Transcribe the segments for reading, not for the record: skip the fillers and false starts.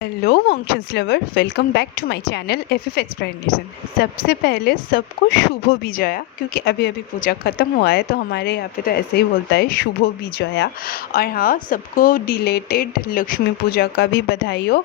Hello वॉन्क्शंस lover, welcome back to my channel F explanation. सबसे पहले सबको शुभो विजया, क्योंकि अभी अभी पूजा ख़त्म हुआ है तो हमारे यहाँ पे तो ऐसे ही बोलता है शुभो विजया। और हाँ, सबको डिलेटेड लक्ष्मी पूजा का भी बधाई हो।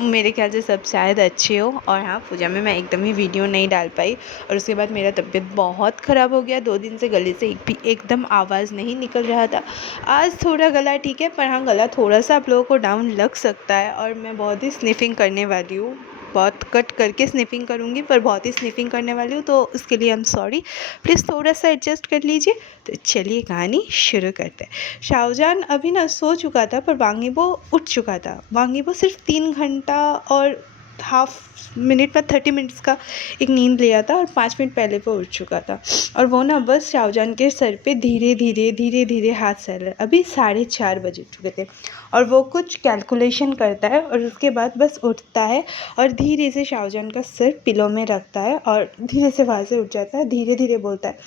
मेरे ख्याल से सब शायद अच्छे हो। और हाँ, पूजा में मैं एकदम ही वीडियो नहीं डाल पाई और उसके बाद मेरा तबीयत बहुत ख़राब हो गया। 2 दिन से गले से एकदम आवाज़ नहीं निकल रहा था। आज थोड़ा गला ठीक है, पर हाँ, गला थोड़ा सा आप लोगों को डाउन लग सकता है। और मैं बहुत ही स्निफिंग करने वाली हूँ, बहुत कट करके स्निफिंग करूँगी, पर बहुत ही स्निफिंग करने वाली हूँ, तो उसके लिए आई एम सॉरी। प्लीज़ थोड़ा सा एडजस्ट कर लीजिए। तो चलिए कहानी शुरू करते हैं। शाहजहान अभी ना सो चुका था, पर वांगीबो उठ चुका था। वांगीबो सिर्फ 3 घंटा और हाफ मिनट में 30 मिनट्स का एक नींद लिया था और 5 मिनट पहले वो उठ चुका था। और वो ना बस शाहजहान के सर पे धीरे धीरे धीरे धीरे हाथ सर रहा। अभी 4:30 बजे चुके थे और वो कुछ कैलकुलेशन करता है और उसके बाद बस उठता है और धीरे से शाहजहान का सर पिलो में रखता है और धीरे से वहाँ से उठ जाता है। धीरे धीरे बोलता है,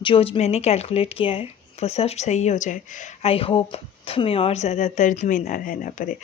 जो मैंने कैलकुलेट किया है वो सब सही हो जाए। आई होप तुम्हें और ज़्यादा दर्द में ना रहना पड़े।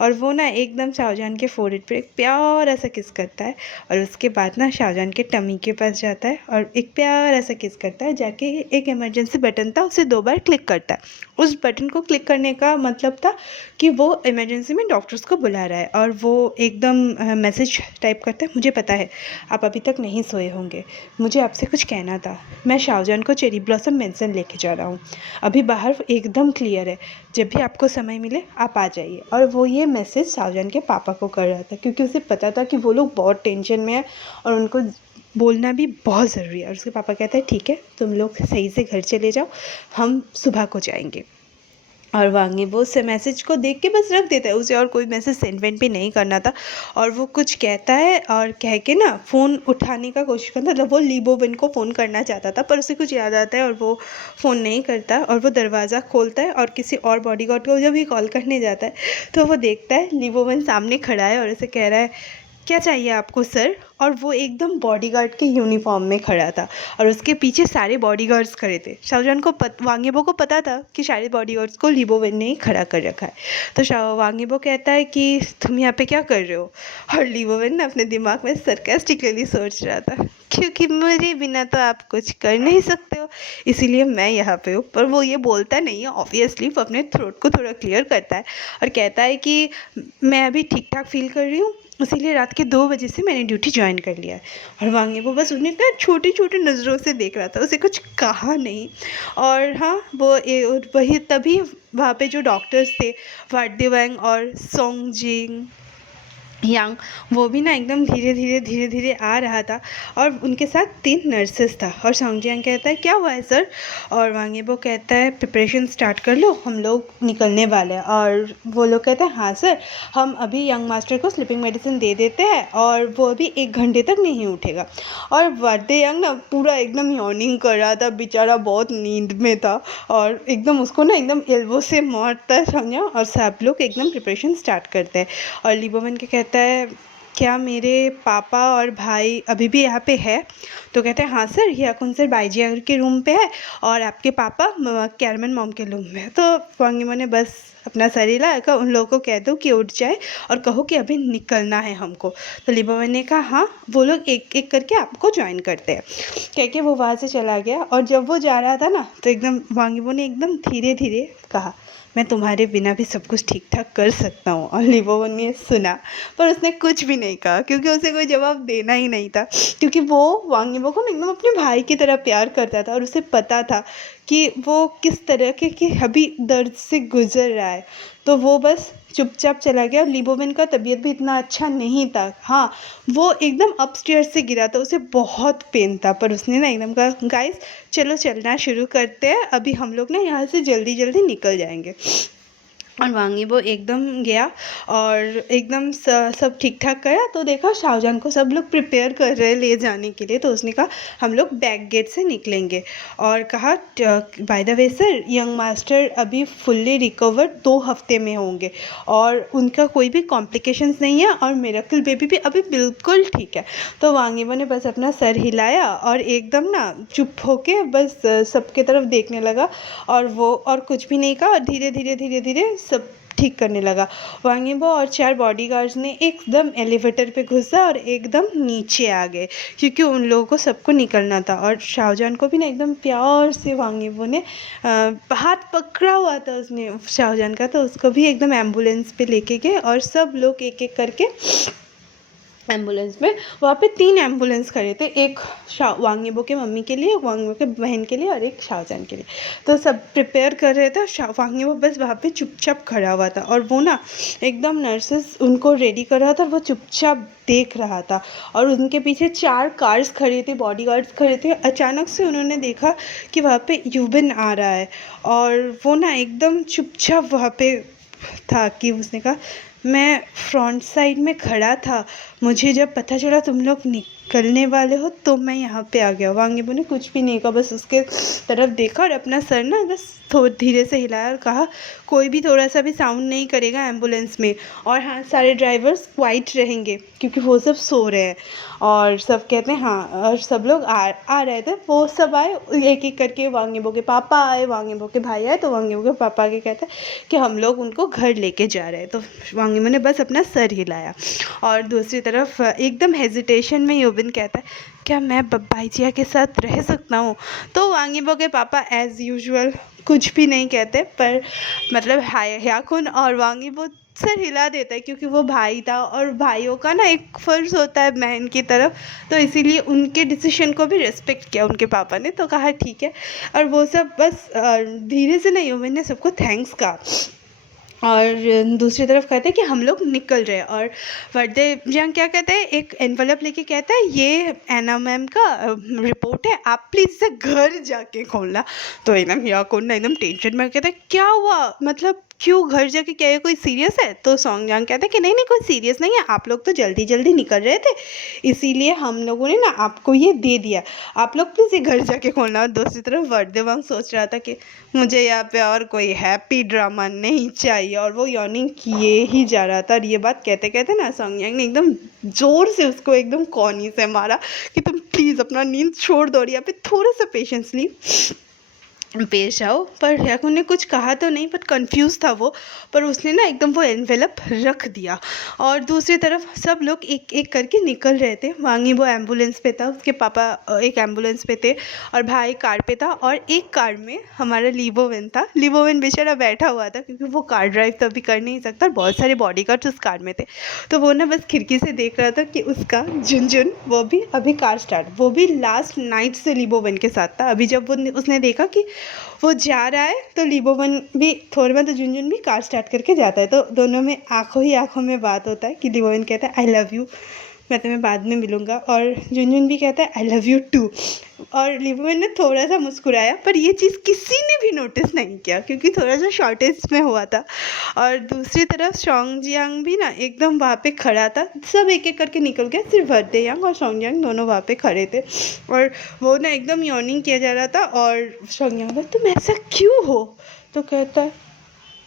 और वो ना एकदम शाहजहान के फोrehead पे एक प्यारा सा किस करता है और उसके बाद ना शाहजहान के टमी के पास जाता है और एक प्यारा सा किस करता है। जाके एक इमरजेंसी बटन था, उसे 2 बार क्लिक करता है। उस बटन को क्लिक करने का मतलब था कि वो इमरजेंसी में डॉक्टर्स को बुला रहा है। और वो एकदम मैसेज टाइप करता है, मुझे पता है आप अभी तक नहीं सोए होंगे, मुझे आपसे कुछ कहना था। मैं शाहजहान को चेरी ब्लॉसम मेंशन लेके जा रहा हूँ। अभी बाहर एकदम क्लियर है, जब भी आपको समय मिले आप आ जाइए। और वो ये मैसेज शाहजहान के पापा को कर रहा था, क्योंकि उसे पता था कि वो लोग बहुत टेंशन में हैं और उनको बोलना भी बहुत ज़रूरी है। और उसके पापा कहते हैं, ठीक है, तुम लोग सही से घर चले जाओ, हम सुबह को जाएंगे। और वांगीबो से मैसेज को देख के बस रख देता है, उसे और कोई मैसेज सेंड वेंड भी नहीं करना था। और वो कुछ कहता है और कह के ना फ़ोन उठाने का कोशिश करता है। मतलब वो लीबोविन को फ़ोन करना चाहता था, पर उसे कुछ याद आता है और वो फ़ोन नहीं करता। और वो दरवाज़ा खोलता है और किसी और बॉडीगार्ड को जब भी कॉल करने जाता है तो वो देखता है लीबोविन सामने खड़ा है और उसे कह रहा है, क्या चाहिए आपको सर। और वो एकदम बॉडीगार्ड के यूनिफॉर्म में खड़ा था और उसके पीछे सारे बॉडीगार्ड्स खड़े थे। शाहजहान को वांगीबो को पता था कि सारे बॉडीगार्ड्स को लीबोविन ने ही खड़ा कर रखा है। तो वांगीबो कहता है कि तुम यहाँ पे क्या कर रहे हो। और लीबोविन ने अपने दिमाग में सरकास्टिकली सोच रहा था, क्योंकि मेरे बिना तो आप कुछ कर नहीं सकते हो, इसीलिए मैं यहाँ पे हूँ। पर वो ये बोलता नहीं है, ऑब्वियसली वो अपने थ्रोट को थोड़ा क्लियर करता है और कहता है कि मैं अभी ठीक ठाक फील कर रही हूँ, इसीलिए रात के 2 बजे से मैंने ड्यूटी ज्वाइन कर लिया है। और वांगीबो बस उन्हें क्या छोटी छोटी नज़रों से देख रहा था, उसे कुछ कहा नहीं। और हाँ, वही तभी वहाँ पे जो डॉक्टर्स थे, वार्डेवांग और सोंगजिंग यांग, वो भी ना एकदम धीरे धीरे धीरे धीरे आ रहा था और उनके साथ 3 नर्सेस था। और सोंगजियांग कहता है, क्या हुआ है सर। और वांगीबो कहता है, प्रिपरेशन स्टार्ट कर लो, हम लोग निकलने वाले हैं। और वो लोग कहते हैं, हाँ सर, हम अभी यंग मास्टर को स्लीपिंग मेडिसिन दे देते हैं और वो अभी 1 घंटे तक नहीं उठेगा। और वार्डे यंग ना पूरा एकदम यॉर्निंग कर रहा था, बेचारा बहुत नींद में था और एकदम उसको ना एकदम एल्बो से मारता है समझा। और सब लोग एकदम प्रिपरेशन स्टार्ट करते हैं। और लीबोवन के कहता है, क्या मेरे पापा और भाई अभी भी यहाँ पे है। तो कहते हैं, हाँ सर, ये अकुन सर बाईजी के रूम पे है और आपके पापा कैरमन मॉम के रूम में है। तो वांगीमो ने बस अपना सर हिला कर उन लोगों को कह दो कि उठ जाए और कहो कि अभी निकलना है हमको। तो लीबोवन ने कहा, हाँ, वो लोग एक एक करके आपको ज्वाइन करते हैं। कह के वो वहाँ से चला गया। और जब वो जा रहा था ना, तो एकदम वांगीमो ने एकदम धीरे धीरे कहा, मैं तुम्हारे बिना भी सब कुछ ठीक ठाक कर सकता हूँ। और लीबोवन ने सुना, पर उसने कुछ भी नहीं कहा, क्योंकि उसे कोई जवाब देना ही नहीं था। क्योंकि वो वांगीबो को एकदम अपने भाई की तरह प्यार करता था और उसे पता था कि वो किस तरह के अभी दर्द से गुजर रहा है। तो वो बस चुपचाप चला गया। और लीबोविन का तबीयत भी इतना अच्छा नहीं था। हाँ, वो एकदम अपस्टेयर से गिरा था, उसे बहुत पेन था, पर उसने ना एकदम कहा, गाइस चलो चलना शुरू करते हैं, अभी हम लोग ना यहाँ से जल्दी जल्दी निकल जाएंगे। और वांगीबो एकदम गया और एकदम सब ठीक ठाक करा। तो देखा शाहजहान को सब लोग प्रिपेयर कर रहे हैं ले जाने के लिए। तो उसने कहा, हम लोग बैक गेट से निकलेंगे। और कहा, by the way sir, young master अभी फुल्ली रिकवर 2 हफ्ते में होंगे और उनका कोई भी कॉम्प्लिकेशंस नहीं है और मिरेकल बेबी भी अभी बिल्कुल ठीक है। तो वांगीबो ने बस अपना सर हिलाया और एकदम ना चुप होके बस सबके तरफ देखने लगा और वो और कुछ भी नहीं कहा। और धीरे धीरे धीरे धीरे सब ठीक करने लगा। वांगेबो और 4 बॉडीगार्ड्स ने एकदम एलिवेटर पे घुसा और एकदम नीचे आ गए, क्योंकि उन लोगों को सबको निकलना था। और शाहजहान को भी ना एकदम प्यार से वांगेबो ने हाथ पकड़ा हुआ था उसने शाहजहान का, तो उसको भी एकदम एम्बुलेंस पे लेके गए। और सब लोग एक एक करके एम्बुलेंस में, वहाँ पे 3 एम्बुलेंस खड़े थे, एक वांगेबो के मम्मी के लिए, एक वांगेबो के बहन के लिए और एक शाहजहान के लिए। तो सब प्रिपेयर कर रहे थे, वांगेबो बस वहाँ पे चुपचाप खड़ा हुआ था। और वो ना एकदम नर्सेस उनको रेडी कर रहा था, वो चुपचाप देख रहा था। और उनके पीछे 4 कार्स खड़े थे, बॉडीगार्ड्स खड़े थे। अचानक से उन्होंने देखा कि वहाँ पे यूबिन आ रहा है, और वो ना एकदम चुपचाप वहाँ पे था कि उसने कहा, मैं फ्रंट साइड में खड़ा था, मुझे जब पता चला तुम लोग निकलने वाले हो तो मैं यहाँ पे आ गया। वांगेबो ने कुछ भी नहीं कहा, बस उसके तरफ देखा और अपना सर ना बस थोड़ा धीरे से हिलाया और कहा, कोई भी थोड़ा सा भी साउंड नहीं करेगा एम्बुलेंस में, और हाँ सारे ड्राइवर्स क्वाइट रहेंगे क्योंकि वो सब सो रहे हैं। और सब कहते हैं हाँ, और सब लोग आ रहे थे, वो सब आए एक एक करके। वांगेबो के पापा आए, वांगेबो के भाई आए, तो वांगेबो के पापा आके कहते हैं कि हम लोग उनको घर लेके जा रहे हैं। तो वांगेबो ने बस अपना सर हिलाया। और दूसरी तरफ एकदम हेजिटेशन में यूबिन कहता है, क्या मैं भाईजिया के साथ रह सकता हूँ? तो वांगेबो के पापा एज़ यूजुअल कुछ भी नहीं कहते, पर मतलब ह्याकुन और वांगेबो सर हिला देता है, क्योंकि वो भाई था और भाइयों का ना एक फ़र्ज़ होता है बहन की तरफ, तो इसीलिए उनके डिसीजन को भी रिस्पेक्ट किया उनके पापा ने, तो कहा ठीक है। और वो सब बस धीरे से ना यूबिन ने सबको थैंक्स कहा। और दूसरी तरफ कहते हैं कि हम लोग निकल रहे हैं। और वर्देजियांग क्या कहते हैं, एक एनवलप लेके कहता है, ये एना मैम का रिपोर्ट है, आप प्लीज़ इसे घर जाके खोलना। तो एकदम याकुन ना एकदम टेंशन में कहता है, क्या हुआ, मतलब क्यों घर जाके, क्या ये कोई सीरियस है? तो सॉन्गजांग कहता है कि नहीं नहीं, कोई सीरियस नहीं है, आप लोग तो जल्दी जल्दी निकल रहे थे, इसीलिए हम लोगों ने ना आपको ये दे दिया, आप लोग प्लीज़ ये घर जाके खोलना। और दूसरी तरफ वर्देवांग सोच रहा था कि मुझे यहाँ पे और कोई हैप्पी ड्रामा नहीं चाहिए, और वो यॉर्निंग किए ही जा रहा था। और ये बात कहते कहते ना सॉन्गयांग ने एकदम ज़ोर से उसको एकदम कौनी से मारा कि तुम प्लीज़ अपना नींद छोड़ दो और यहाँ पे थोड़ा सा पेशेंसली पेश आओ। पर ह्याकुन ने कुछ कहा तो नहीं, पर कंफ्यूज था वो, पर उसने ना एकदम वो एनवेलप रख दिया। और दूसरी तरफ सब लोग एक एक करके निकल रहे थे। वांगेबो एम्बुलेंस पे था, उसके पापा एक एम्बुलेंस पे थे, और भाई कार पे था, और एक कार में हमारा लीबोविन था। लीबोविन बेचारा बैठा हुआ था क्योंकि वो कार ड्राइव तो अभी कर नहीं सकता, और बहुत सारे बॉडीगार्ड्स उस कार में थे। तो वो ना बस खिड़की से देख रहा था कि उसका झुनझुन वो भी अभी कार स्टार्ट, वो भी लास्ट नाइट से लीबोविन के साथ था। अभी जब वो उसने देखा कि वो जा रहा है, तो लीबोवन भी थोड़े में, तो झुनझुन भी कार स्टार्ट करके जाता है। तो दोनों में आंखों ही आंखों में बात होता है कि लीबोवन कहता है, आई लव यू, मैं तुम्हें बाद में मिलूँगा, और झुनझुन भी कहता है, आई लव यू टू। और लीबोवन ने थोड़ा सा मुस्कुराया, पर ये चीज़ किसी ने भी नोटिस नहीं किया क्योंकि थोड़ा सा शॉर्टेज में हुआ था। और दूसरी तरफ सॉन्गजियांग भी ना एकदम वहाँ पे खड़ा था, सब एक एक करके निकल गया, सिर्फ वर्देयांग और सॉन्गजियांग दोनों वहाँ पे खड़े थे। और वो ना एकदम यॉर्निंग किया जा रहा था, और सॉन्गजियांग बोला, तुम ऐसा क्यों हो? तो कहता है,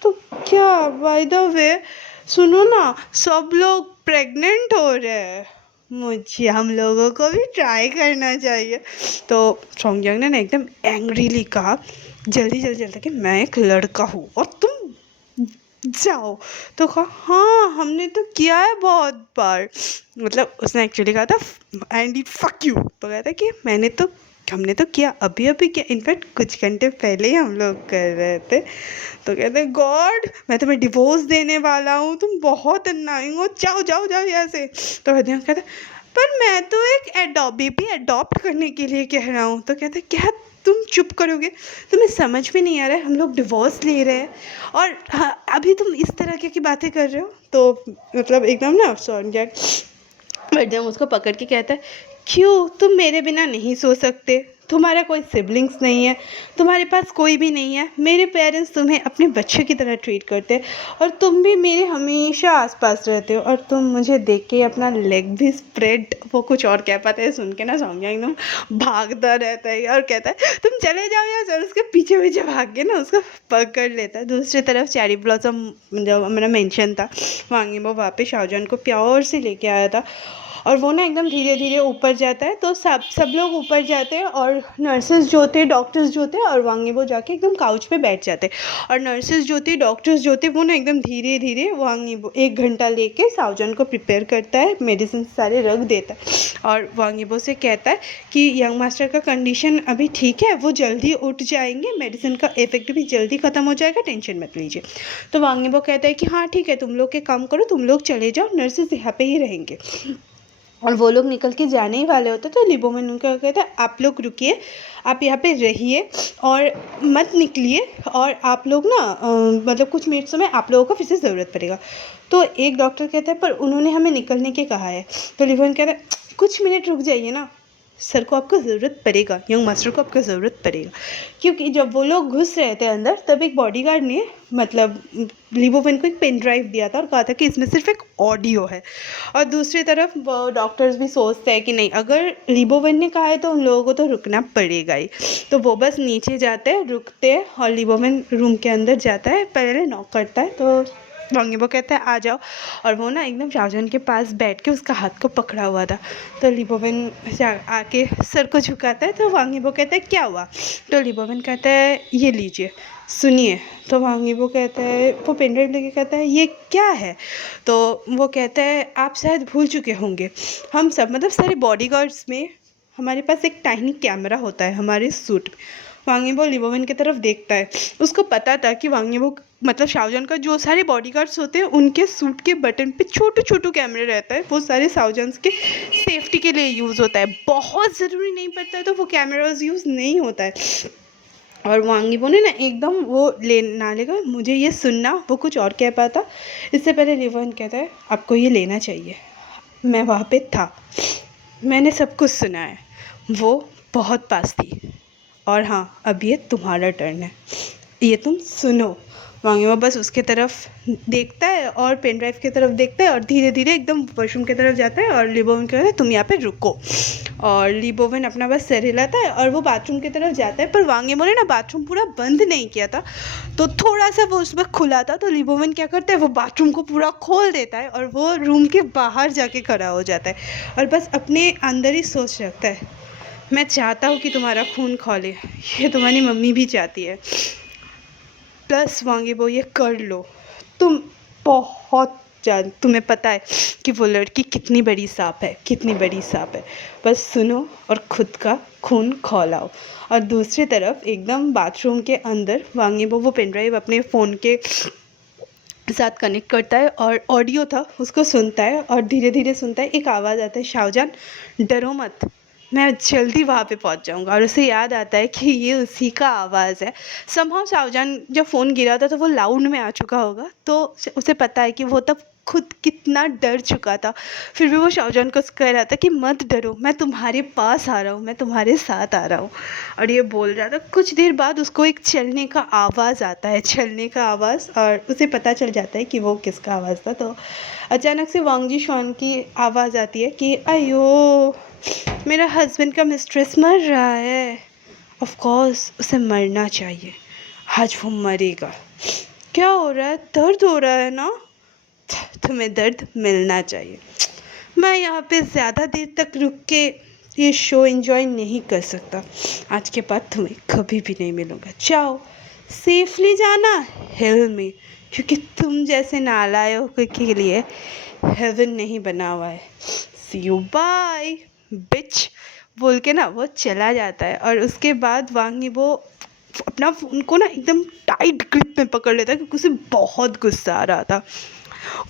तो क्या, बाय द वे सुनो ना, सब लोग प्रेग्नेंट हो रहे हैं, मुझे, हम लोगों को भी ट्राई करना चाहिए। तो सॉन्गयांग ने ना एकदम एंग्रीली कहा, जल्दी जल्दी जल्दी कि मैं एक लड़का हूँ और तुम जाओ। तो कहा, हाँ हमने तो किया है बहुत बार, मतलब उसने एक्चुअली कहा था एंड फक यू, तो कहता कि हमने तो किया, अभी अभी किया, इनफैक्ट कुछ घंटे पहले ही हम लोग कर रहे थे। तो कहते हैं, गॉड मैं तुम्हें डिवोर्स देने वाला हूँ, तुम बहुत अनाइंग हो, जाओ जाओ जाओ यहाँ से। तो हृदय कहता है, पर मैं तो एक बेबी अडॉप्ट करने के लिए कह रहा हूँ। तो कहते हैं, क्या तुम चुप करोगे, तुम्हें समझ में नहीं आ रहा है, हम लोग डिवोर्स ले रहे हैं और हाँ, अभी तुम इस तरह की बातें कर रहे हो। तो मतलब एकदम ना सॉन्गयांग हृदय उसको पकड़ के कहता है, क्यों तुम मेरे बिना नहीं सो सकते, तुम्हारा कोई सिबलिंग्स नहीं है, तुम्हारे पास कोई भी नहीं है, मेरे पेरेंट्स तुम्हें अपने बच्चे की तरह ट्रीट करते हैं, और तुम भी मेरे हमेशा आसपास रहते हो, और तुम मुझे देख के अपना लेग भी स्प्रेड, वो कुछ और कह पाता है, सुन के ना सॉन्गयांग एकदम भागता रहता है और कहता है, तुम चले जाओ यार, सर उसके पीछे पीछे भाग के ना उसको पकड़ लेता है। दूसरी तरफ चेरी ब्लॉसम जो मेरा मेंशन था, वांगेबो वहाँ पे शाहजहान को प्यार से लेके आया था, और वो ना एकदम धीरे धीरे ऊपर जाता है। तो सब लोग ऊपर जाते हैं, और और नर्सेस जो थे, डॉक्टर्स जो थे, और वांग यीबो जाके एकदम काउच पे बैठ जाते। और नर्सेस जो थे, डॉक्टर्स जो थे, वो ना एकदम धीरे धीरे वांग यीबो 1 घंटा लेके शाओजन को प्रिपेयर करता है, मेडिसिन सारे रख देता है और वांग यीबो से कहता है कि यंग मास्टर का कंडीशन अभी ठीक है, वो जल्दी उठ जाएंगे, मेडिसिन का इफेक्ट भी जल्दी ख़त्म हो जाएगा, टेंशन मत लीजिए। तो वांग यीबो कहता है कि हाँ ठीक है, तुम लोग के काम करो, तुम लोग चले जाओ, नर्सेस यहाँ पे ही रहेंगे। और वो लोग निकल के जाने ही वाले होते, तो ली बोवेन उनका कहता है आप लोग रुकिए, आप यहाँ पे रहिए और मत निकलिए, और आप लोग ना मतलब कुछ मिनट्स में आप लोगों को फिर से ज़रूरत पड़ेगा। तो एक डॉक्टर कहता है पर उन्होंने हमें निकलने के कहा है। तो ली बोवेन कहता है कुछ मिनट रुक जाइए ना, सर को आपको ज़रूरत पड़ेगा, यंग मास्टर को आपको ज़रूरत पड़ेगा। क्योंकि जब वो लोग घुस रहे थे अंदर, तब एक बॉडीगार्ड ने मतलब ली बोवेन को एक पेन ड्राइव दिया था और कहा था कि इसमें सिर्फ एक ऑडियो है। और दूसरी तरफ डॉक्टर्स भी सोचते हैं कि नहीं, अगर ली बोवेन ने कहा है तो उन लोगों को तो रुकना पड़ेगा ही। तो वो बस नीचे जाते हैं, रुकते हैं, और ली बोवेन रूम के अंदर जाता है, पहले नॉक करता है। तो वांग यीबो कहता है आ जाओ, और वो ना एकदम शाओजन के पास बैठ के उसका हाथ को पकड़ा हुआ था। तो ली बोवेन आके सर को झुकाता है, तो वांग यीबो कहता है क्या हुआ। तो ली बोवेन कहता है ये लीजिए सुनिए। तो वांग यीबो कहता है, वो पेन ड्राइव लेके कहता है ये क्या है। तो वो कहता है आप शायद भूल चुके होंगे, हम सब मतलब सारे बॉडीगार्ड्स में हमारे पास एक टाइनी कैमरा होता है हमारे सूट में। वांग यीबो ली बोवेन की तरफ देखता है, उसको पता था कि वांग यीबो मतलब शाओजन का जो सारे बॉडीगार्ड्स होते हैं उनके सूट के बटन पे छोटे छोटे कैमरे रहता है, वो सारे शाओजन्स के सेफ्टी के लिए यूज़ होता है, बहुत ज़रूरी नहीं पड़ता है तो वो कैमराज यूज़ नहीं होता है। और वांग यीबो ने ना एकदम वो ले ना लेगा, मुझे ये सुनना, वो कुछ और कह पाता। इससे पहले ली बोवेन कहता है आपको ये लेना चाहिए, मैं वहाँ पे था, मैंने सब कुछ सुना है, वो बहुत पास थी, और हाँ अब ये तुम्हारा टर्न है, ये तुम सुनो। वांग यीबो बस उसके तरफ देखता है और पेन ड्राइव की तरफ देखता है और धीरे धीरे एकदम वॉशरूम की तरफ जाता है, और ली बोवेन कहता है तुम यहाँ पे रुको। और ली बोवेन अपना बस सर हिलाता है और वो बाथरूम की तरफ जाता है, पर वांग यीबो ने ना बाथरूम पूरा बंद नहीं किया था, तो थोड़ा सा वो उस वक्त खुला था। तो ली बोवेन क्या करता है, वो बाथरूम को पूरा खोल देता है और वो रूम के बाहर जाके खड़ा हो जाता है और बस अपने अंदर ही सोच रखता है मैं चाहता हूँ कि तुम्हारा खून खौले, ये तुम्हारी मम्मी भी चाहती है, प्लस वांग यीबो ये कर लो, तुम बहुत तुम्हें पता है कि वो लड़की कितनी बड़ी सांप है, कितनी बड़ी सांप है, बस सुनो और खुद का खून खौलाओ। और दूसरी तरफ एकदम बाथरूम के अंदर वांग यीबो वो पेन ड्राइव अपने फ़ोन के साथ कनेक्ट करता है और ऑडियो था उसको सुनता है, और धीरे धीरे सुनता है एक आवाज़ आता है शाओजन डरो मत, मैं जल्दी वहाँ पे पहुँच जाऊँगा। और उसे याद आता है कि ये उसी का आवाज़ है। समहाउ शाओजन जब फ़ोन गिरा था तो वो लाउड में आ चुका होगा, तो उसे पता है कि वो तब खुद कितना डर चुका था, फिर भी वो शाओजन को कह रहा था कि मत डरो, मैं तुम्हारे पास आ रहा हूँ, मैं तुम्हारे साथ आ रहा हूँ, और ये बोल रहा था। कुछ देर बाद उसको एक चलने का आवाज़ आता है, चलने का आवाज़, और उसे पता चल जाता है कि वो किसका आवाज़ था। तो अचानक से वांग जिशान की आवाज़ आती है कि अयो मेरा हस्बैंड का मिस्ट्रेस मर रहा है। ऑफ कोर्स उसे मरना चाहिए, आज वो मरेगा। क्या हो रहा है, दर्द हो रहा है ना, तुम्हें दर्द मिलना चाहिए। मैं यहाँ पे ज़्यादा देर तक रुक के ये शो एंजॉय नहीं कर सकता, आज के बाद तुम्हें कभी भी नहीं मिलूँगा, जाओ सेफली जाना हेल में, क्योंकि तुम जैसे नालायकों के लिए हेवन नहीं बना हुआ है। सी यू बाय बिच बोल के ना वो चला जाता है। और उसके बाद वांग यीबो अपना फ़ोन को ना एकदम टाइट ग्रिप में पकड़ लेता है, क्योंकि उसे बहुत गुस्सा आ रहा था।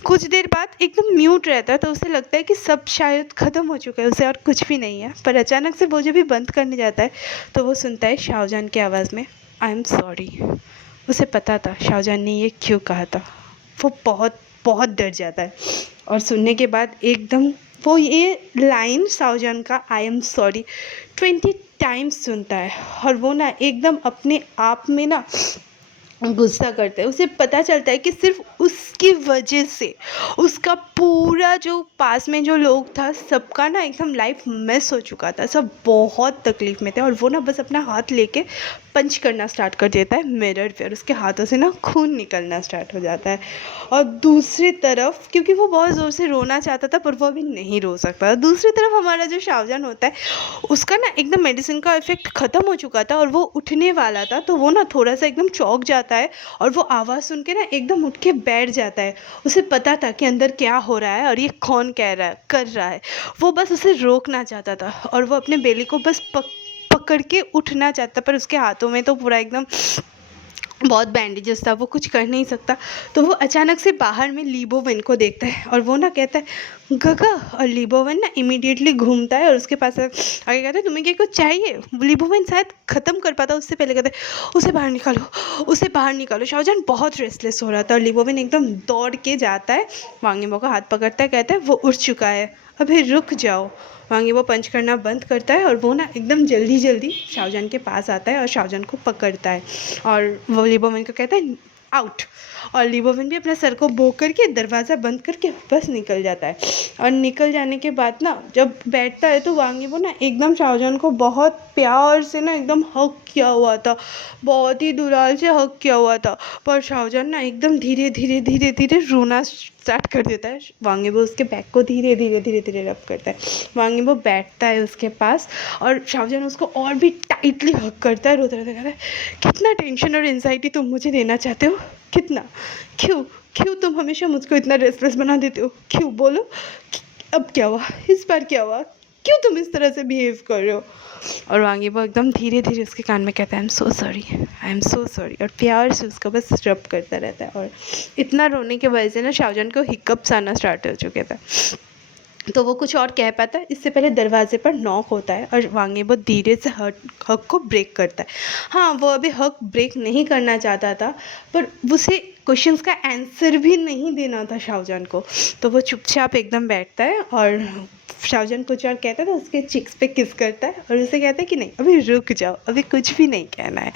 कुछ देर बाद एकदम म्यूट रहता है, तो उसे लगता है कि सब शायद ख़त्म हो चुका है, उसे और कुछ भी नहीं है। पर अचानक से वो जब भी बंद करने जाता है तो वो सुनता है शाओजन की आवाज़ में आई एम सॉरी। उसे पता था शाओजन ने ये क्यों कहा था, वो बहुत बहुत डर जाता है। और सुनने के बाद एकदम वो ये लाइन शाओजन का आई एम सॉरी 20 टाइम्स सुनता है, और वो ना एकदम अपने आप में ना गुस्सा करता है। उसे पता चलता है कि सिर्फ उसकी वजह से उसका पूरा जो पास में जो लोग था सबका ना एकदम लाइफ मिस हो चुका था, सब बहुत तकलीफ में थे और वो ना बस अपना हाथ लेके पंच करना स्टार्ट कर देता है मिरर पे और उसके हाथों से ना खून निकलना स्टार्ट हो जाता है। और दूसरी तरफ क्योंकि वो बहुत ज़ोर से रोना चाहता था पर वो अभी नहीं रो सकता था, दूसरी तरफ हमारा जो शाहजहान होता है उसका ना एकदम मेडिसिन का इफ़ेक्ट ख़त्म हो चुका था और वो उठने वाला था, तो वो ना थोड़ा-सा एकदम चौंक जाता है और वो आवाज़ सुन के ना एकदम उठ के बैठ जाता है। उसे पता था कि अंदर क्या हो रहा है और ये कौन कह रहा है कर रहा है। वो बस उसे रोकना चाहता था और वो अपने बेली को बस पकड़ के उठना चाहता, पर उसके हाथों में तो पूरा एकदम बहुत बैंडेजेस था, वो कुछ कर नहीं सकता। तो वो अचानक से बाहर में लीबोवन को देखता है और वो ना कहता है गगा, और लीबोवन ना इमीडिएटली घूमता है और उसके पास आगे कहता है तुम्हें क्या कुछ चाहिए। लीबोवन शायद ख़त्म कर पाता उससे पहले कहता है उसे बाहर निकालो, उसे बाहर निकालो। शाहजहान बहुत रेस्टलेस हो रहा था और लीबोवन एकदम दौड़ के जाता है, वांगेबो का हाथ पकड़ता है, कहता है वो उठ चुका है, अभी रुक जाओ। वांगेबो पंच करना बंद करता है और वो ना एकदम जल्दी जल्दी शाहजहान के पास आता है और शाहजहान को पकड़ता है और वो लीबोवन को कहता है आउट, और लीबोवन भी अपना सर को बो करके दरवाज़ा बंद करके बस निकल जाता है। और निकल जाने के बाद ना जब बैठता है तो वांगेबो ना एकदम शाहजहान को बहुत प्यार से ना एकदम हक किया हुआ था, बहुत ही दुलार से हक किया हुआ था, पर शाहजहान ना एकदम धीरे धीरे धीरे धीरे रोना स्टार्ट कर देता है। वांगेबो उसके बैक को धीरे धीरे धीरे धीरे रब करता है। वांगेबो बैठता है उसके पास और शाहजहान उसको और भी टाइटली हक करता है, रोते रोते कहता है कितना टेंशन और एंजाइटी तुम मुझे देना चाहते हो, कितना, क्यों क्यों तुम हमेशा मुझको इतना रेस्टलेस बना देते हो, क्यों बोलो, अब क्या हुआ, इस बार क्या हुआ, क्यों तुम इस तरह से बिहेव कर रहे हो। और वांगेबो एकदम धीरे धीरे उसके कान में कहता है I am so sorry, I am so sorry, और प्यार से उसको बस रब करता रहता है। और इतना रोने की वजह से ना शाहजहान को हिकअप्स आना स्टार्ट हो चुके थे, तो वो कुछ और कह पाता है इससे पहले दरवाजे पर नॉक होता है और वांगेबो धीरे से हक को ब्रेक करता है। हाँ, वो अभी हक ब्रेक नहीं करना चाहता था पर उसे क्वेश्चंस का आंसर भी नहीं देना था शाहजहान को, तो वो चुपचाप एकदम बैठता है और शाहजहान कुछ और कहता है तो उसके चिक्स पे किस करता है और उसे कहता है कि नहीं अभी रुक जाओ, अभी कुछ भी नहीं कहना है।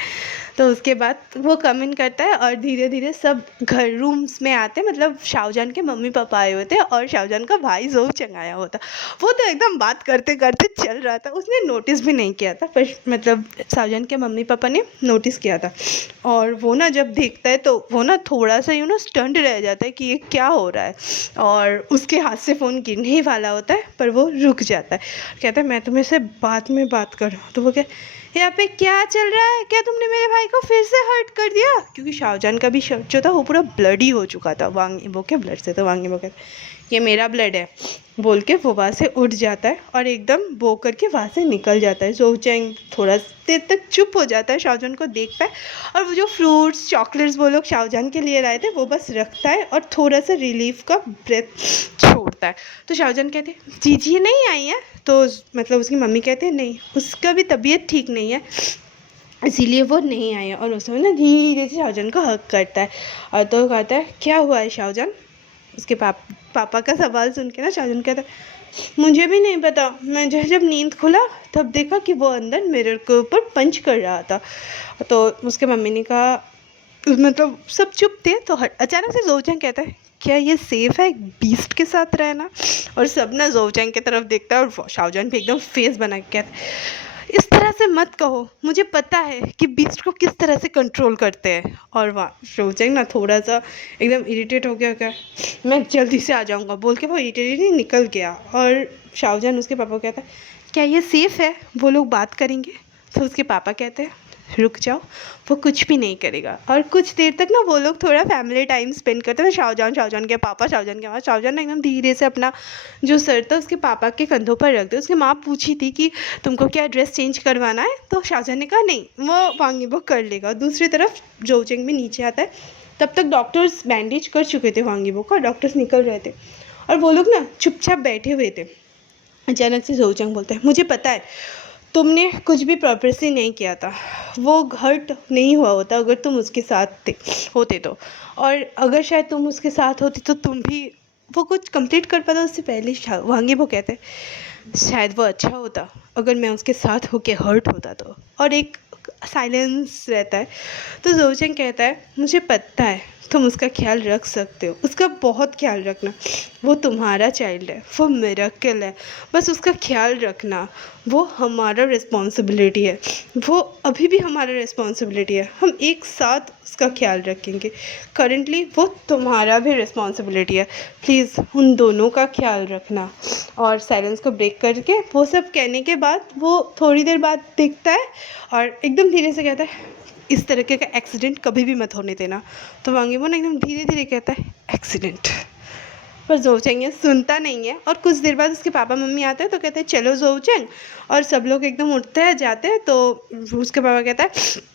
तो उसके बाद वो कम इन करता है और धीरे धीरे सब घर रूम्स में आते हैं, मतलब शाहजहान के मम्मी पापा आए होते हैं और शाहजहान का भाई जोचंग आया होता। वो तो एकदम बात करते करते चल रहा था, उसने नोटिस भी नहीं किया था, पर मतलब शाहजहान के मम्मी पापा ने नोटिस किया था। और वो ना जब देखता है तो वो ना थोड़ा सा स्टंट रह जाता है कि ये क्या हो रहा है, और उसके हाथ से फ़ोन गिरने ही वाला होता है पर वो रुक जाता है, कहता है मैं तुम्हें से बाद में बात कर रहा हूँ। तो वो क्या यहाँ पे क्या चल रहा है, क्या तुमने मेरे भाई को फिर से हर्ट कर दिया, क्योंकि शाहजहान का भी शर्ट जो था वो पूरा ब्लडी हो चुका था वांगेबो के ब्लड से। तो वांगेबो कहता ये मेरा ब्लड है बोल के वो वहाँ से उठ जाता है और एकदम बो करके वहाँ से निकल जाता है। जोचेंग थोड़ा देर तक चुप हो जाता है, शाहजहान को देखता है और वो जो फ्रूट्स चॉकलेट्स वो लोग शाहजहान के लिए लाए थे वो बस रखता है और थोड़ा सा रिलीफ का ब्रेथ छोड़ता है। तो शाहजहान कहते हैं जीजी नहीं आई है, तो मतलब उसकी मम्मी कहते हैं नहीं उसका भी तबीयत ठीक नहीं है इसीलिए वो नहीं आई है, और उसमें ना धीरे से शाहजहान को हक करता है और तो कहता है क्या हुआ है शाहजहान। उसके पापा का सवाल सुन के ना शाहजहान कहता है मुझे भी नहीं पता, मैं जब नींद खुला तब देखा कि वो अंदर मिरर के ऊपर पंच कर रहा था। तो उसके मम्मी ने कहा मतलब सब चुप थे, तो अचानक से जोचेंग कहता है क्या ये सेफ़ है एक बीस्ट के साथ रहना, और सब ना जोचेंग की तरफ देखता है और शाहजहान भी एकदम फेस बना के कहता है इस तरह से मत कहो, मुझे पता है कि बीस्ट को किस तरह से कंट्रोल करते हैं। और वहाँ जोचेंग ना थोड़ा सा एकदम इरिटेट हो गया, क्या मैं जल्दी से आ जाऊँगा बोल के वो इरिटेट निकल गया। और शाहजहान उसके पापा को कहता है क्या ये सेफ़ है, वो लोग बात करेंगे। तो उसके पापा कहते हैं रुक जाओ, वो कुछ भी नहीं करेगा। और कुछ देर तक ना वो लोग थोड़ा फैमिली टाइम स्पेंड करते थे, शाहजहान के पापा, शाहजहान के माँ। शाहजहान ने एकदम धीरे से अपना जो सर था उसके पापा के कंधों पर रख दिया। उसकी माँ पूछी थी कि तुमको क्या ड्रेस चेंज करवाना है, तो शाहजहान ने कहा नहीं वो वांगेबो कर लेगा। दूसरी तरफ जोचेंग भी नीचे आता है, तब तक डॉक्टर्स बैंडेज कर चुके थे वांगेबो का, डॉक्टर्स निकल रहे थे और वो लोग ना चुपचाप बैठे हुए थे। अचानक से जोचेंग बोलते हैं मुझे पता है तुमने कुछ भी पर्पसली नहीं किया था, वो हर्ट नहीं हुआ होता अगर तुम उसके साथ होते तो, और अगर शायद तुम उसके साथ होती तो तुम भी वो कुछ कंप्लीट कर पाता उससे पहले। वांगेबो कहते हैं शायद वो अच्छा होता अगर मैं उसके साथ होके हर्ट होता तो। और एक साइलेंस रहता है। तो जोचेंग कहता है मुझे पता है तुम उसका ख्याल रख सकते हो, उसका बहुत ख्याल रखना, वो तुम्हारा चाइल्ड है, वो मिरेकल है, बस उसका ख्याल रखना, वो हमारा रिस्पॉन्सिबिलिटी है, वो अभी भी हमारा रिस्पॉन्सिबिलिटी है, हम एक साथ उसका ख्याल रखेंगे। करेंटली वो तुम्हारा भी रिस्पॉन्सिबिलिटी है, प्लीज़ उन दोनों का ख्याल रखना। और साइलेंस को ब्रेक करके वो सब कहने के बाद वो थोड़ी देर बाद दिखता है और एकदम धीरे से कहता है इस तरीके का एक्सीडेंट कभी भी मत होने देना। तो वांग यीमो ना एकदम धीरे धीरे कहता है एक्सीडेंट, पर जोचेंग ये सुनता नहीं है। और कुछ देर बाद उसके पापा मम्मी आते हैं तो कहते हैं चलो जोचेंग, और सब लोग एकदम उठते हैं जाते हैं। तो उसके पापा कहता है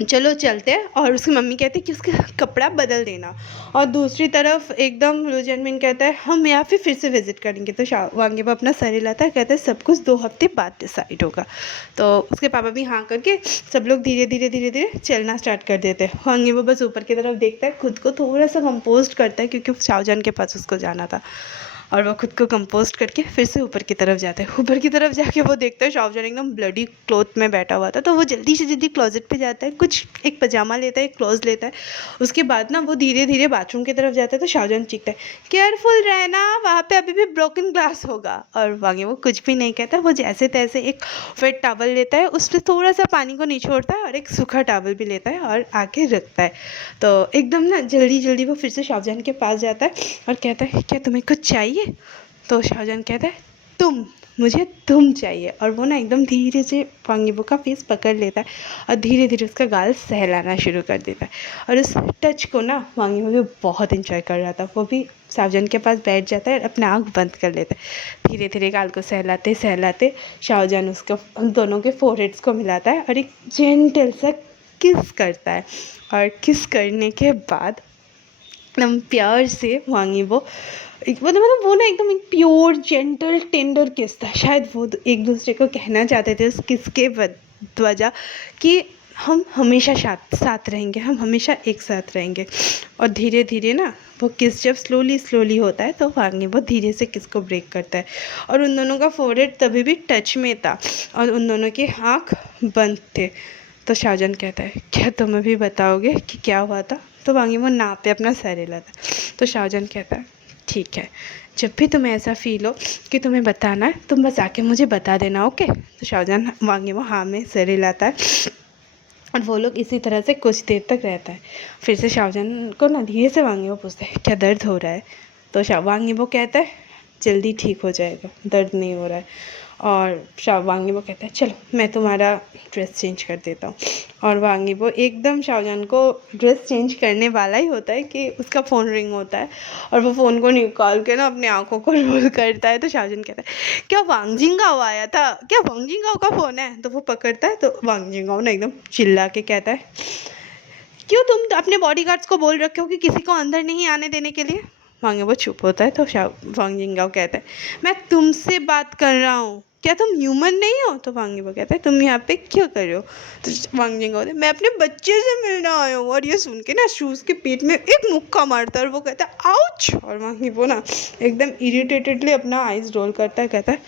चलो चलते हैं, और उसकी मम्मी कहती है कि उसका कपड़ा बदल देना। और दूसरी तरफ एकदम लू जनमिन कहता है हम यहाँ फिर से विज़िट करेंगे। तो वांग यीमो अपना सर हिलाता है, कहता है सब कुछ 2 हफ्ते बाद डिसाइड होगा। तो उसके पापा भी हाँ करके सब लोग धीरे धीरे धीरे धीरे चलना स्टार्ट कर देते हैं। वांग यीमो बस ऊपर की तरफ देखता है, खुद को थोड़ा सा कंपोज करता है क्योंकि शाओजन के पास उसको जाना था, और वो खुद को कंपोस्ट करके फिर से ऊपर की तरफ जाता है। ऊपर की तरफ जाके वो देखता है शाओजन एकदम ब्लडी क्लॉथ में बैठा हुआ था। तो वो जल्दी से जल्दी क्लोजेट पे जाता है, कुछ एक पजामा लेता है, एक क्लॉथ लेता है। उसके बाद ना वो धीरे धीरे बाथरूम की तरफ जाता है। तो शाओजन चीखता है केयरफुल रहना, वहाँ पे अभी भी ब्रोकन ग्लास होगा। और वांग यीमो कुछ भी नहीं कहता, वो जैसे तैसे एक वेट टॉवल लेता है, उसमें थोड़ा सा पानी को निचोड़ता है और एक सूखा टॉवल भी लेता है और आके रखता है। तो एकदम ना जल्दी जल्दी वो फिर से शाओजन के पास जाता है और कहता है क्या तुम्हें कुछ चाहिए? तो शाहजहां कहता है मुझे तुम चाहिए। और वो ना एकदम धीरे से वांग यीमो का फेस पकड़ लेता है और धीरे धीरे उसका गाल सहलाना शुरू कर देता है। और उस टच को ना वांग यीमो भी बहुत इंजॉय कर रहा था। वो भी शाहजहां के पास बैठ जाता है और अपना आँख बंद कर लेता है। धीरे धीरे गाल को सहलाते सहलाते शाहजहां उसको उन दोनों के फोरहेड्स को मिलाता है और एक जेंटल सा किस करता है। और किस करने के बाद एकदम प्यार से वांग यीमो मतलब वो ना एकदम एक प्योर जेंटल टेंडर किस था। शायद वो एक दूसरे को कहना चाहते थे उस किस के वजह कि हम हमेशा साथ साथ रहेंगे, हम हमेशा एक साथ रहेंगे। और धीरे धीरे ना वो किस जब स्लोली स्लोली होता है तो वांग यीमो धीरे से किस को ब्रेक करता है। और उन दोनों का फोरहेड तभी भी टच में था और उन दोनों की आँख बंद थे। तो शाहजहां कहता है क्या तुम अभी बताओगे कि क्या हुआ था? तो वांग यीमो ना पे अपना सर हिलाता है। तो शाहजहां कहता है ठीक है, जब भी तुम्हें ऐसा फील हो कि तुम्हें बताना है तुम बस आके मुझे बता देना, ओके? तो शाहजहां वांग यीमो हाँ में सर हिलाता है और वो लोग इसी तरह से कुछ देर तक रहता है। फिर से शाहजहां को ना धीरे से वांग यीमो पूछता है क्या दर्द हो रहा है? तो वांग यीमो कहता है जल्दी ठीक हो जाएगा, दर्द नहीं हो रहा है। और वांग यीमो कहता है चलो मैं तुम्हारा ड्रेस चेंज कर देता हूँ। और वांग यीमो एकदम शाहजहां को ड्रेस चेंज करने वाला ही होता है कि उसका फ़ोन रिंग होता है और वो फ़ोन को निकाल के ना अपनी आँखों को रोल करता है। तो शाहजहां कहता है क्या वांग जिंगाओ आया था, क्या वांग जिंगाओ का फ़ोन है? तो वो पकड़ता है तो वांग जिंगाओ ना एकदम चिल्ला के कहता है क्यों तुम अपने बॉडीगार्ड्स को बोल रखे हो कि किसी को अंदर नहीं आने देने के लिए? वांग यीमो चुप होता है। तो वांग जिंगाओ कहता है मैं तुमसे बात कर रहा हूँ, क्या तुम ह्यूमन नहीं हो? तो वांग यीमो कहता है तुम यहाँ पे क्यों कर रहे हो? तो वांग जिंगाओ कहता है मैं अपने बच्चे से मिलने आया हूँ। और ये सुन के ना शूज़ के पेट में एक मुक्का मारता है और वो कहता है आउच। और वांग यीमो ना एकदम इरिटेटेडली अपना आइज़ रोल करता है, कहता है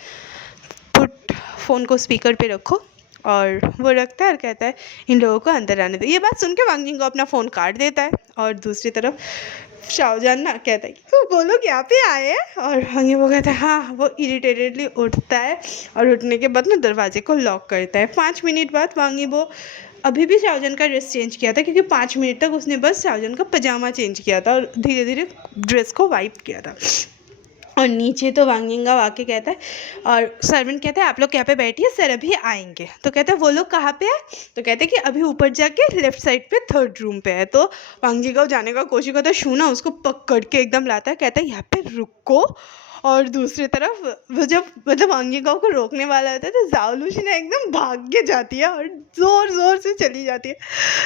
पुट फ़ोन को स्पीकर पे रखो। और वो रखता है और कहता है इन लोगों को अंदर आने दो। ये बात सुन के वांग जिंगाओ अपना फ़ोन काट देता है। और दूसरी तरफ शाहजहां ना कहता है कि वो लोग यहाँ पे आए हैं। और वांग यीमो कहता है हाँ। वो इरिटेटेडली उठता है और उठने के बाद ना दरवाजे को लॉक करता है। 5 मिनट बाद वांग यीमो अभी भी शाहजहां का ड्रेस चेंज किया था क्योंकि 5 मिनट तक उसने बस शाहजहां का पजामा चेंज किया था और धीरे धीरे ड्रेस को वाइप किया था। और नीचे तो वांग जिंगाओ आके कहता है और सर्वेंट कहता है आप लोग यहाँ पे बैठिए सर अभी आएंगे। तो कहता है वो लोग कहाँ पे है? तो कहते हैं कि अभी ऊपर जाके लेफ्ट साइड पे 3rd रूम पे है। तो वांग जिंगाओ जाने का कोशिश करता है, शू ना उसको पकड़ के एकदम लाता है, कहता है यहाँ पे रुको। और दूसरी तरफ वो जब मतलब वांग जिंगाओ को रोकने वाला होता है तो ज़ाओलुशी ना एकदम भाग के जाती है और ज़ोर ज़ोर से चली जाती है।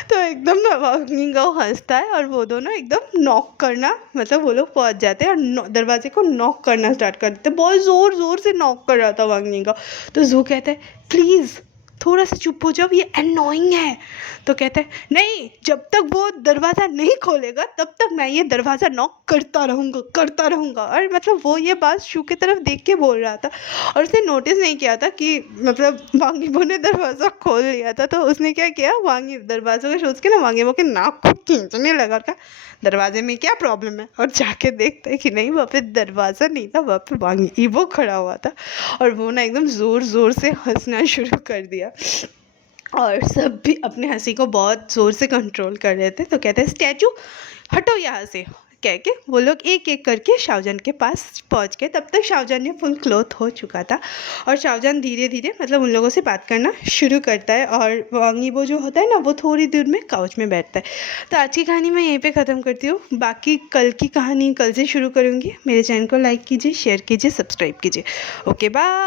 तो एकदम ना वांग जिंगाओ हंसता है और वो दोनों एकदम नॉक करना मतलब वो लोग पहुंच जाते हैं और दरवाजे को नॉक करना स्टार्ट कर देते हैं। बहुत ज़ोर ज़ोर से नॉक कर रहा था वांग जिंगाओ। तो जू कहता है प्लीज़ थोड़ा सा चुप हो जाओ, ये एनोइंग है। तो कहता है नहीं, जब तक वो दरवाज़ा नहीं खोलेगा तब तक मैं ये दरवाज़ा नॉक करता रहूँगा। और मतलब वो ये बात शू की तरफ देख के बोल रहा था और उसने नोटिस नहीं किया था कि मतलब वांगीबो ने दरवाज़ा खोल लिया था। तो उसने क्या किया, वांगी दरवाज़े को सोच के ना वांगीबो के नाक को खींचने लगा और कहा दरवाजे में क्या प्रॉब्लम है। और जाके देखता है कि नहीं, वहाँ पे दरवाज़ा नहीं था, वहाँ पे वांगीबो खड़ा हुआ था। और वो ना एकदम ज़ोर ज़ोर से हंसना शुरू कर दिया और सब भी अपने हंसी को बहुत ज़ोर से कंट्रोल कर रहे थे। तो कहते हैं स्टैचू हटो यहाँ से, कह के वो लोग एक एक करके शाओजन के पास पहुँच गए। तब तक शाओजन ने फुल क्लोथ हो चुका था और शाओजन धीरे धीरे मतलब उन लोगों से बात करना शुरू करता है। और वांगीबो जो होता है ना, वो थोड़ी दूर में काउच में बैठता है। तो आज की कहानी मैं यहीं पे ख़त्म करती हूँ। बाकी कल की कहानी कल से शुरू करूँगी। मेरे चैनल को लाइक कीजिए, शेयर कीजिए, सब्सक्राइब कीजिए। Okay bye.